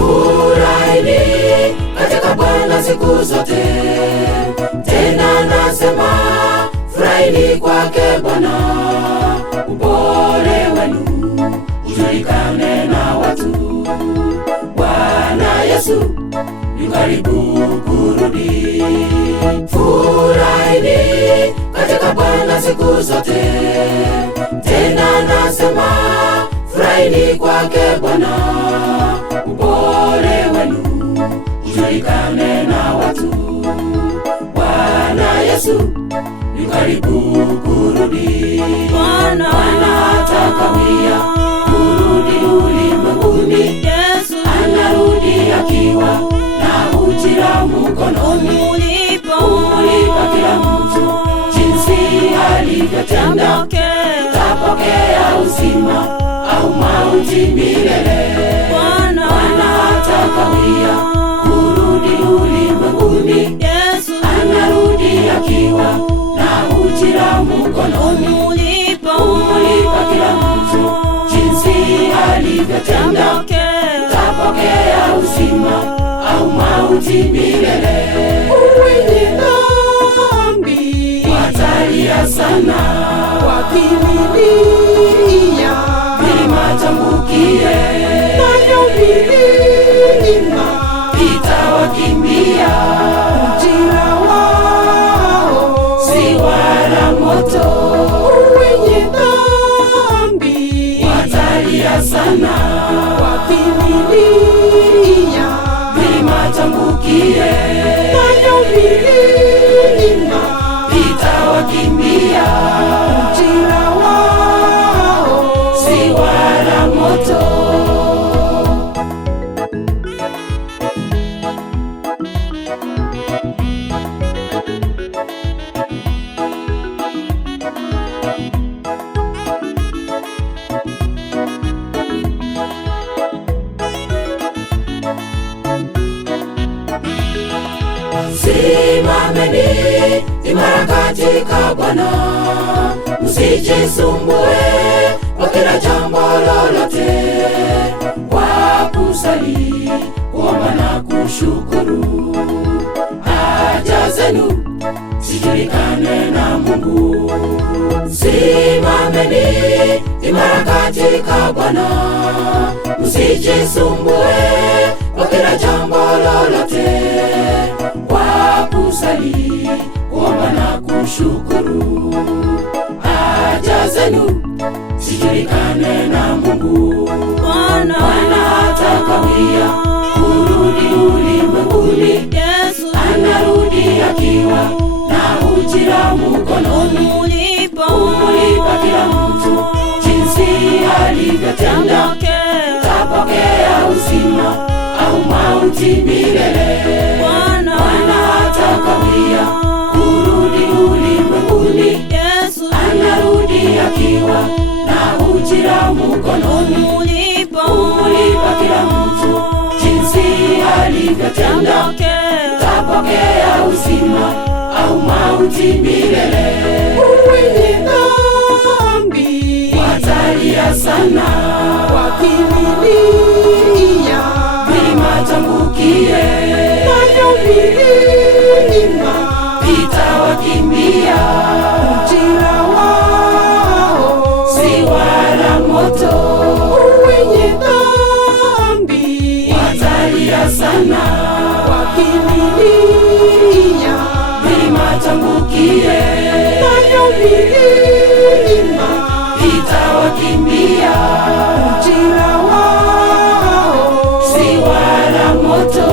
Furahini katika Bwana siku zote, tena nasema furahini kwake Bwana. Upole wenu ujulikane na watu, Bwana Yesu yu karibu kurudi. Furahini katika Bwana siku zote, tena nasema furahini kwake Bwana. Upole wenu ujulikane na watu, Bwana Yesu yu karibu kurudi. Bwana hatakawia kurudi ulimwenguni. Yesu anarudi akiwa na ujira mkononi, umulipa kila mtu jinsi alivyotenda. Tapokea uzima au mauti milele. Bwana hatakawia kurudi ulimwenguni. Yesu anarudi akiwa na ujira mkononi, umulipa kila mtu jinsi alivyotenda. Tapokea uzima au mauti milele. Wenye dhambi watalia sana, wakililia milima tambukie, nayo milima itawakimbia. ujira wao Si wala moto, wenye dhambi watalia sana, wakililia milima tambukie, nayo milima itawakimbia. ujira wao Si wala moto. Simameni imara katika Bwana, msijisumbue kwa kila jambo lolote, kwa kusali, kuomba na kushukuru. Haja zenu zijulikane na Mungu. Simameni imara katika Bwana, msijisumbue kwa kila jambo lolote, kwa kusali, kuomba na kushukuru. Haja zenu zijulikane na Mungu. Bwana hatakawia kurudi ulimwenguni. Yesu anarudi akiwa na ujira mkononi, umulipa kila mtu jinsi alivyotenda. Tapokea uzima au mauti milele. Bwana hatakawia kurudi ulimwenguni. Yesu anarudi akiwa na ujira mkononi, umulipa kila mtu jinsi alivyotenda. Tapokea uzima au mauti milele. wenye dhambi Watalia sana, wakililia milima tambukie, nayo milima itawakimbia. ujira wao Si wala moto, wenye dhambi watalia sana, wakililia milima tambukie, nayo milima itawakimbia. ujira wao Si wala moto.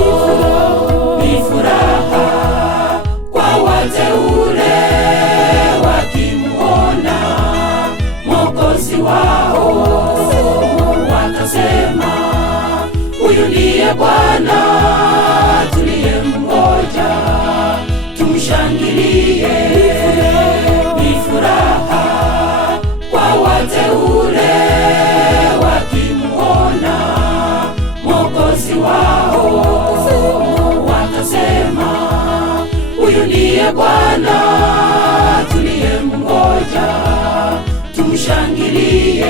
Ni furaha kwa wateule wakimuona Mwokozi wao, watasema huyu ndiye Bwana tuliyemngoja, tumshangilie. Ni furaha kwa wateule Huyu ndiye Bwana tuliyemngoja, tumshangilie.